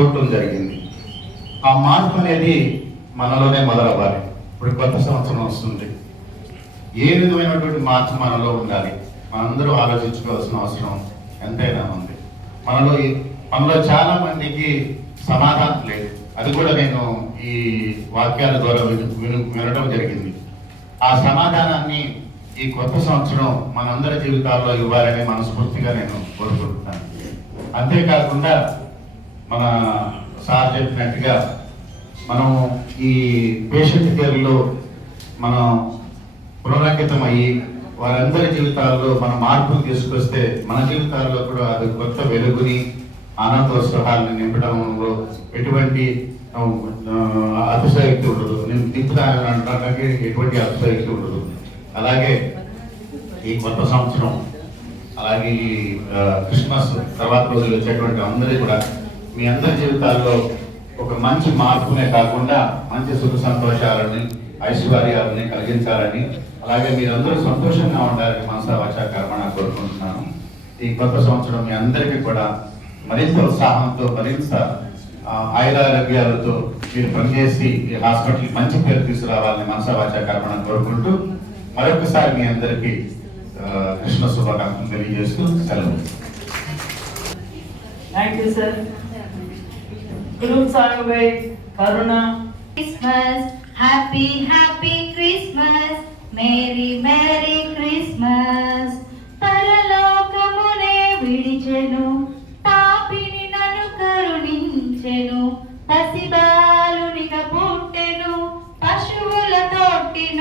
చూడటం జరిగింది. ఆ మార్పు అనేది మనలోనే మొదలవ్వాలి. ఇప్పుడు కొత్త సంవత్సరం వస్తుంది, ఏ విధమైనటువంటి మార్పు మనలో ఉండాలి మనందరూ ఆలోచించుకోవాల్సిన అవసరం ఎంతైనా ఉంది. మనలో చాలా మందికి సమాధానం లేదు. అది కూడా నేను ఈ వాక్యాల ద్వారా వినడం జరిగింది. ఆ సమాధానాన్ని ఈ కొత్త సంవత్సరం మనందరి జీవితాల్లో ఇవ్వాలని మనస్ఫూర్తిగా నేను కోరుకుంటున్నాను. అంతేకాకుండా మన సార్ చెప్పినట్టుగా మనం ఈ పేషెంట్ కేర్లో మనం పునరంకితం అయ్యి వారందరి జీవితాల్లో మన మార్పులు తీసుకొస్తే మన జీవితాల్లో కూడా అది కొత్త వెలుగుని ఆనందోత్సాహాలను నింపడంలో ఎటువంటి అతిశయోక్తి ఉండదు. నేను నింపుతానికి ఎటువంటి అతిశయోక్తి ఉండదు. అలాగే ఈ కొత్త సంవత్సరం, అలాగే ఈ క్రిస్మస్ తర్వాత రోజులు వచ్చేటువంటి అందరూ కూడా మీ అందరి జీవితాల్లో ఒక మంచి మార్పునే కాకుండా మంచి సుఖ సంతోషాలని ఐశ్వర్యాలని కలిగించాలని, అలాగే మీరందరూ సంతోషంగా ఉండాలని మనసా వాచా కర్మణ కోరుకుంటున్నాను. ఈ కొత్త సంవత్సరం మీ అందరికీ కూడా మరింత ఉత్సాహంతో మరింత ఆయురారోగ్యాలతో మీరు పనిచేసి ఈ హాస్పిటల్కి మంచి పేరు తీసుకురావాలని మనసా వాచా కర్మణ కోరుకుంటూ మరొకసారి మీ అందరికీ కృష్ణ శుభాకాంక్షలు తెలియజేస్తూ సెలవు. Thank you, sir. Group song by Karuna. Christmas, happy happy Christmas, merry merry Christmas. పరలోకమునే విడిచెను, పాపిని నన్ను కరుణించెను, పసిబాలునిగా పుట్టెను, పశువుల తోటిన